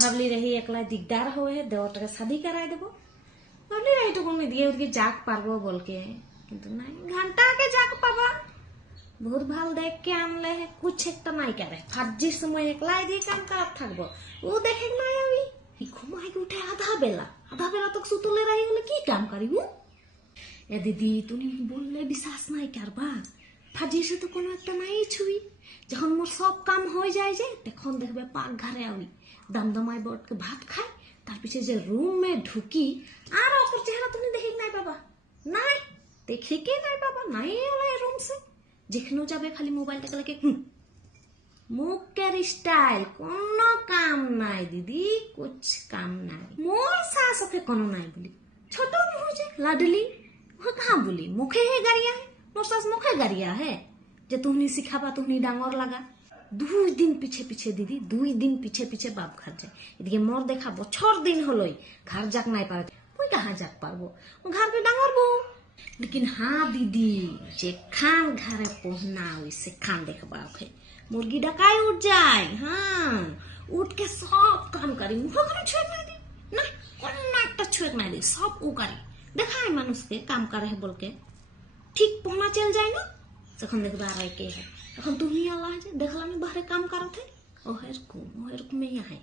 ভাবলি রহি একলা দিকদার হয়ে দেওয়াটাকে শাদি করাই দেবো। ভাবলি এইটুকু দিয়ে ওদিকে যাক পারবো বলকে, কিন্তু নাই ঘন্টা আগে যাক পাবা बहुत ভাল देख के आमले है कुछ एक तो नहीं करे फाजी समय एकला দিয়ে কাম করার থাকবো। ও দেখে নাই আমি ঘুমাই উঠে আধা বেলা তক সুতুলে রাই হলে কি কাম করিব। এ দিদি তুমি বললে বিশ্বাস নাই করবা, ফাজি সে তো কোনো একটা নাই ছুই। যখন মোর সব কাম হয়ে যায় যে তখন দেখবে পাক ঘরে আউই দমদমাই বটকে ভাত খাই, তার পিছে যে রুমে ঢুকি আর ওপর চেহারা তুমি দেখে নাই বাবা, নাই দেখে কে নাই বাবা, নাই ওলাই রুম से যেখানেও যাবে খালি মোবাইলটাকে লেগে মুখের স্টাইল, কোনো কাম নাই দিদি, কুछ কাম নাই। মোর সাথে কোনো নাই বলি ছোট মুহ যে লাডলি वो कहाँ बोली मुखे है गाड़िया है, मोर सास मुखे गाड़िया है जे तुमनी सिखाबा तुमनी डांगर लगा। 2 दिन पीछे पीछे दीदी 2 दिन पीछे पीछे बाप घर जाए, এদিকে মোর দেখা বছর দিন হলোই घर जाक নাই পারে। ওই कहाँ जाक पारबो घर के डांगर बो। लेकिन हाँ दीदी जेखान घरे पहुना वैसे खान देखबा ओके मुर्गी डकाय उठ जाए, हाँ उठ के सब काम करी मुख करे छुए नहीं दी ना कोन्ना একটা छुए नहीं दी सब उ करी দেখায় মানুষকে কাম করে বল के ঠিক পहुना चल जाए ना যখন দেখবা আর কে है এখন তুমি আল্লাহ যে দেখলাম বাহিরে কাম করতে ও হেরকম में यहाँ है।